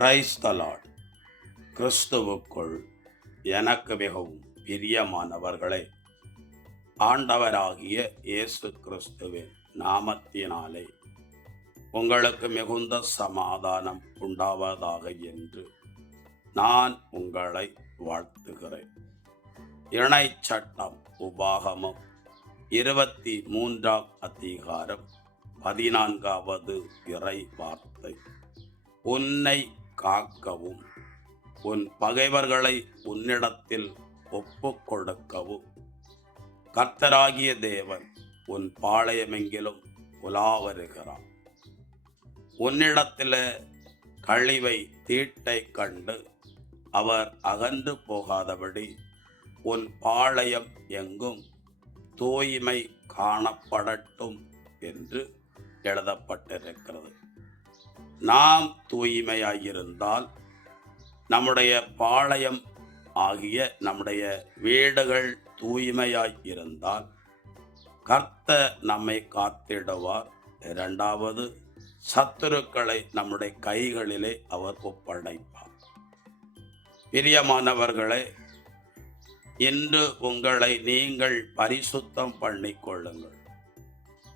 Praise the Lord. கிறிஸ்துவுக்குள் எனக்கு மிகவும் பிரியமானவர்களே, ஆண்டவராகிய இயேசு கிறிஸ்துவின் நாமத்தினாலே உங்களுக்கு மிகுந்த சமாதானம் உண்டாவதாக என்று நான் உங்களை வாழ்த்துகிறேன். இணை சட்டம் உபாகமம் 23 அதிகாரம் 14வது இறை வார்த்தை. உன்னை காக்கவும் உன் பகைவர்களை உன்னிடத்தில் ஒப்புக் கொடுக்கவும் கர்த்தராகிய தேவன் உன் பாளையமெங்கிலும் உலா வருகிறார். உன்னிடத்தில் கழிவை தீட்டை கண்டு அவர் அகன்று போகாதபடி உன் பாளையம் எங்கும் தூய்மை காணப்படட்டும் என்று எழுதப்பட்டிருக்கிறது. நாம் தூய்மையாயிருந்தால் நம்முடைய பாளையம் ஆகிய நம்முடைய வீடுகள் தூய்மையாயிருந்தால் கர்த்தர் நம்மை காத்திடுவார். இரண்டாவது, சத்துருக்களை நம்முடைய கைகளிலே அவர் ஒப்படைப்பார். பிரியமானவர்களே, இன்று உங்களை நீங்கள் பரிசுத்தம் பண்ணிக்கொள்ளுங்கள்.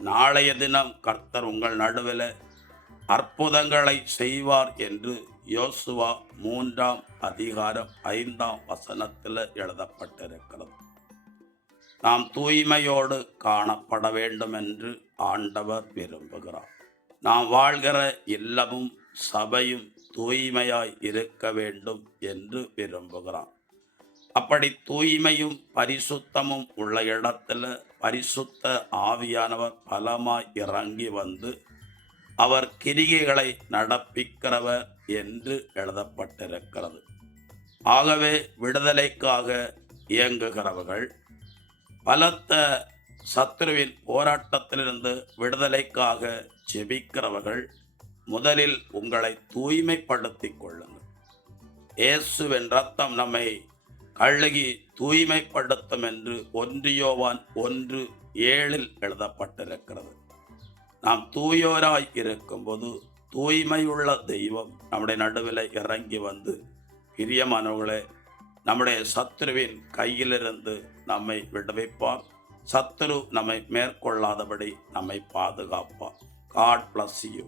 நாளைய தினம் கர்த்தர் உங்கள் நடுவில் அற்புதங்களை செய்வார் என்று யோசுவா 3 அதிகாரம் 5 எழுதப்பட்டிருக்கிறது. நாம் தூய்மையோடு காணப்பட வேண்டும் என்று ஆண்டவர் விரும்புகிறார். நாம் வாழ்கிற இல்லமும் சபையும் தூய்மையாய் இருக்க வேண்டும் என்று விரும்புகிறார். அப்படி தூய்மையும் பரிசுத்தமும் உள்ள இடத்துல பரிசுத்த ஆவியானவர் பலமாய் இறங்கி வந்து அவர் கிரிகைகளை நடப்பிக்கிறவர் என்று எழுதப்பட்டிருக்கிறது. ஆகவே விடுதலைக்காக இயங்குகிறவர்கள், பலத்த சத்துருவின் போராட்டத்திலிருந்து விடுதலைக்காக ஜெபிக்கிறவர்கள், முதலில் உங்களை தூய்மைப்படுத்திக் கொள்ளுங்கள். இயேசுவின் இரத்தம் நம்மை கழுகி தூய்மைப்படுத்தும் என்று 1 யோவான் 1:7 எழுதப்பட்டிருக்கிறது. நாம் தூயோராய் இருக்கும்போது தூய்மையுள்ள தெய்வம் நம்முடைய நடுவில் இறங்கி வந்து, பிரியமானவர்களே, நம்முடைய சத்துருவின் கையிலிருந்து நம்மை விடுவிப்பார். சத்துரு நம்மை மேற்கொள்ளாதபடி நம்மை பாதுகாப்பார். God bless you.